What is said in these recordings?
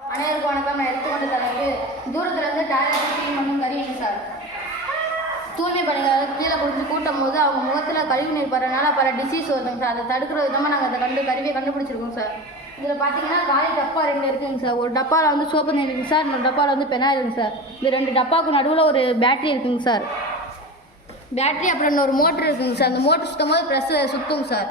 அனைவருக்கும் வணக்கம். நான் எடுத்துக்கொண்ட தலைப்பு தூரத்துலேருந்து டாய்லெட் க்ளீன் பண்ணும் கருவிங்க சார். தூய்மை பணியாளர் கீழே குடிச்சு கூட்டும் போது அவங்க முகத்தில் கழிவு நீர் படுறதுனால பல டிசீஸ் வருதுங்க சார். அதை தடுக்கிற விதமாக நாங்கள் அதை கருவியை கண்டுபிடிச்சிருக்கோம் சார். இதில் பார்த்தீங்கன்னா காலி டப்பா 2 இருக்குங்க சார். ஒரு டப்பாவில் வந்து சோப்பு தண்ணி இருக்குங்க சார், இன்னொரு டப்பாவில் வந்து பெனாயில் இருக்குங்க சார். இந்த 2 டப்பாவுக்கு நடுவில் ஒரு பேட்டரி இருக்குங்க சார். பேட்டரி அப்புறம் இன்னொரு மோட்ரு இருக்குங்க சார். அந்த மோட்ரு சுற்றும் போது ப்ரெஸ்ஸை சுற்றுங்க சார்.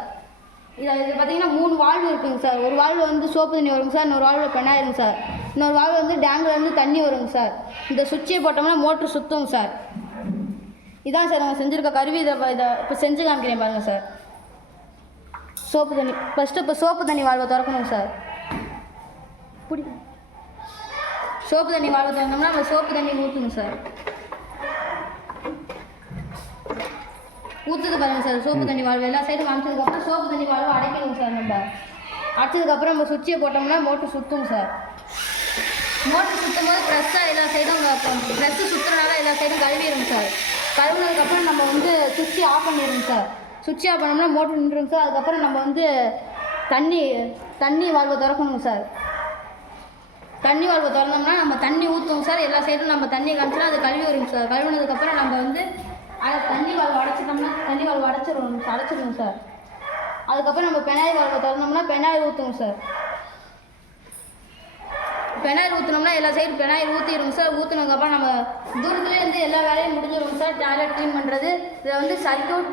இதில் பார்த்தீங்கன்னா 3 வால்வு இருக்குங்க சார். ஒரு வால்வு வந்து சோப்பு தண்ணி வருங்க சார், இன்னொரு வால்வு பெனாயிருங்க சார், இன்னொரு வால்வு வந்து டேங்க்லேருந்து தண்ணி வருங்க சார். இந்த சுவிட்சை போட்டோம்னா மோட்ரு சுற்றுங்க சார். இதான் சார் நாங்கள் செஞ்சுருக்க கருவி. இதை இப்போ செஞ்சு காமிக்கிறேன் பாருங்கள் சார். சோப்பு தண்ணி இப்போ சோப்பு தண்ணி வால்வை திறக்கணும் சார். சோப்பு தண்ணி வால்வை திறந்தோம்னா நம்ம சோப்பு தண்ணி ஊற்றுங்க சார். ஊற்றுது பாருங்கள் சார். சோப்பு தண்ணி வால்வு எல்லா சைடும் காமிச்சதுக்கப்புறம் சோப்பு தண்ணி வால்வை அடைக்கணும் சார். நம்ம அடைச்சதுக்கப்புறம் நம்ம சுவிட்சை போட்டோம்னா மோட்ரு சுற்றும் சார். மோட்ரு சுற்றும் போது ப்ரெஸ்ஸாக எல்லா சைடும் ப்ரெஸ்ஸு சுற்றுறதுனால எல்லா சைடும் கழுவிடுங்க சார். கழுவுனதுக்கப்புறம் நம்ம வந்து சுவிட்சை ஆஃப் பண்ணிடுங்க சார். சுவிட்ச் ஆஃப் பண்ணோம்னா மோட்ரு நின்றுங்க சார். அதுக்கப்புறம் நம்ம வந்து தண்ணி வால்வை திறக்கணுங்க சார். தண்ணி வால்வை திறந்தோம்னா நம்ம தண்ணி ஊற்றுவோங்க சார். எல்லா சைடும் நம்ம தண்ணி காமிச்சோன்னா அது கழுவி வருங்க சார். கழுவுனதுக்கப்புறம் நம்ம வந்து அதை தண்ணி வால்வை அடைச்சிட்டோம்னா தண்ணி வால்வை அடைச்சிடுவோம் சார். அதுக்கப்புறம் நம்ம பெனாயில் வால்வை திறந்தோம்னா பெனாயில் ஊற்றுவோங்க சார். பெனாயில் ஊற்றினோம்னா எல்லா சைடும் பெனாயில் ஊற்றிடுவோங்க சார். ஊற்றினதுக்கப்புறம் நம்ம தூரத்துலேருந்து எல்லா வேலையும் முடிஞ்சிடுவோங்க சார். டாய்லெட் க்ளீன் பண்ணுறது. இதில் வந்து சர்க்யூட்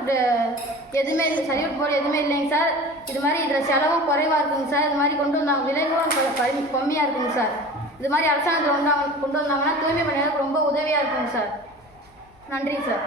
எதுவுமே இல்லை, சர்க்யூட் போர்டு எதுவுமே இல்லைங்க சார். இது மாதிரி இதில் செலவும் குறைவாக இருக்குங்க சார். இது மாதிரி கொண்டு வந்தாங்க, விலையும் கம்மியாக இருக்குங்க சார். இது மாதிரி அரசாங்கத்தில் கொண்டு வந்தாங்கன்னா தூய்மை பணியாளருக்கு ரொம்ப உதவியாக இருக்குங்க சார். நன்றி சார்.